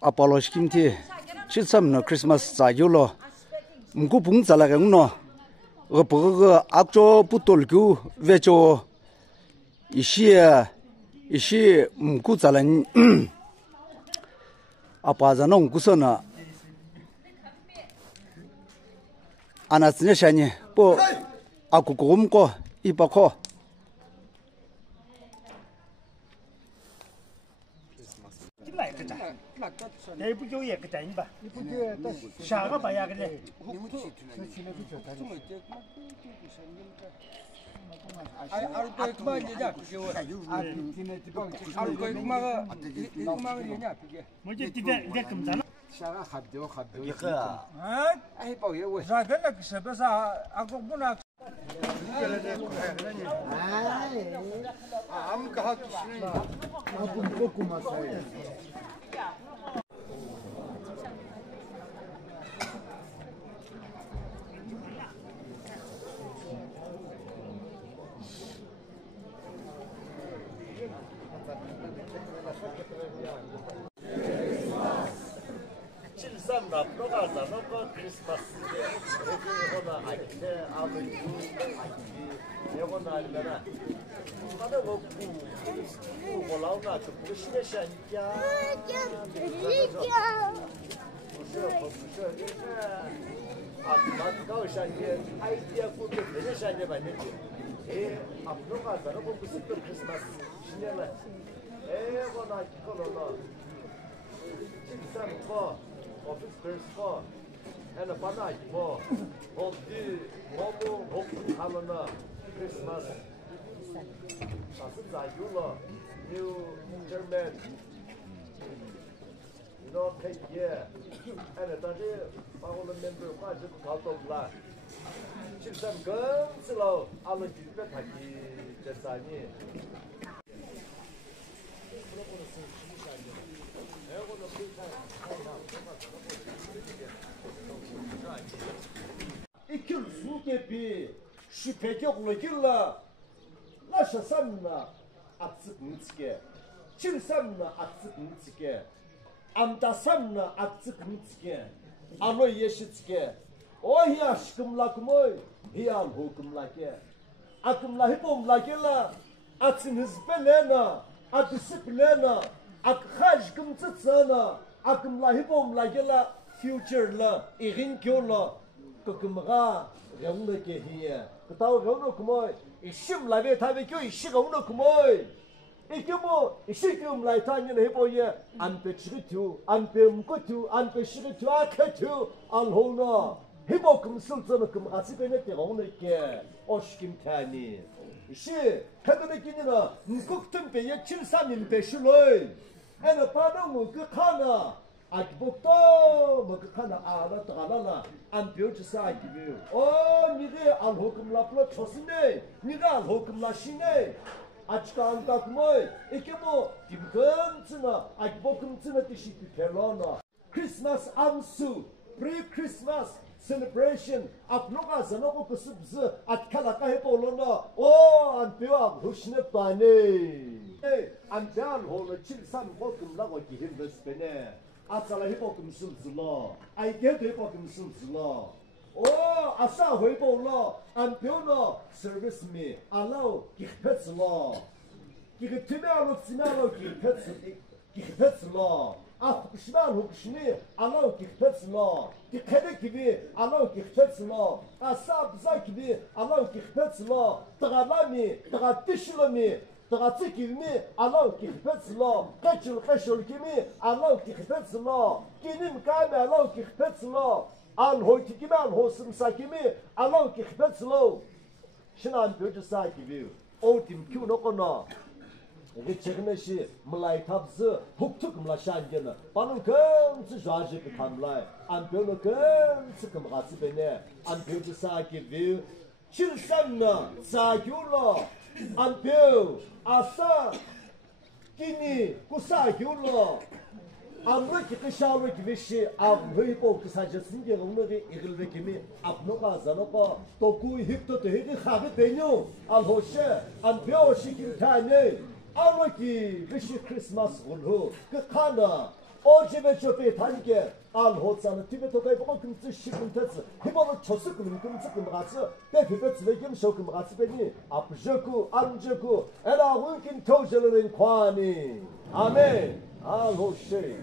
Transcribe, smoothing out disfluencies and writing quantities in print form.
Apolosh kimti chitsam no Christmas za yulo mku pung za la gang no go bo go akjo putol gu vejo ishi mku za la apa za no mku so na ana tsne shani po akugum ko ipako你不就一个针吧？你不就啥个吧呀？个嘞？나 프로가서 너가 크리스마스 이거나 할때 아버지 이거나 하면은 하나 먹고 올라오나 그 부시네 샤니까 아까 샤니에 아이디어 꾸게 되는 샤니에 봤는데 앞으로 가서 너 무슨 크리스마스 신년에 이거나 이거나 진짜 뭐 office first for and a banana for of the momo of Hamana Christmas. That's a new German. You know, take year. And a day, all the members of the cult of black. Children go slow. I'll let you get just I need. İkil su gibi şüpheci olacaklar. Laşasanla atsık nitske. Çilsanla atsık nitske. Amdasanla atsık nitske. Alo yeşitske. O hiya aşkımla kumoy. Hiya hukumla ke. Akımla hipomla ke la. Atsınız belena. Adisiplena. Akhaj kumtsana. Akımla hipomla ke la. Future la. İğin kyola. Kumga gavna ke hiya kutaw gavna kumoy ishim lave thabe kyo ishi gavna kumoy ikemo ishi kyum lai tanya ne boye anpe chritu anpe mkutu anpe shritu akatu alhona hibo kum sultana kum asibene ke gavna ke oshkim tani ishi kadane kinina mkuktum pe ye chilsamin pe shuloy ena padamu ke khana Akbokto makana ala tagala ampiyo chisa gibi. O nige al hukumla plo chosine, nige al hukumla shine. Açka antakmoy, ikemo gibgımtsına, akbokumtsına tişiti pelona. Christmas amsu, pre-Christmas celebration, apnoga zanoko kusubzu, atkalaka hep olona. O ampiyo huşne tane. Ampiyan holo çilsan bokumla o gihim bespene. Atsala hipokum sulzula, ay get hipokum sulzula. Oh, asa hipola, ampiona service me, allow gihpetsla. Gihpetime alotsimalo gihpetsla. Akuşman hukuşni, allow gihpetsla. Gihpede gibi, allow gihpetsla. Asa bza gibi, allow gihpetsla. Tağalami, tağatışlami. Tğatı kimi Allah kihpetsla, kaçıl kimi Allah kihpetsla, kinim kame Allah kihpetsla, an hoyti kimi an hosum sakimi Allah kihpetsla. Şinan böcü sakibi, o tim kyu nokona. Geçirmeşi mlay tabzı huktuk mlaşangena. Banın kımsı jajı kıtamlay, an böno kımsı kımgatsı bene, an böcü sakibi, çilsanna sakiula. Anpeu, asa, kini, kusaki ulo. Amrık kışavrık vişi, avhıyıp o kısacasın ki onları iğilve kimi, apnoka, zanoka, toku hipto tehidi xavi benyo, alhoşe, anpeu şikim tane, amrık vişi Christmas ulhu, kıkana, 어집에 저배 단계 알호자는 티베토가 이거 금지 시금태스 히버는 저스 금지 금가스 배피베 지레김 쇼금 가스 베니 앞저구 안저구 에라 운킨 토절은 관이 아멘 알호시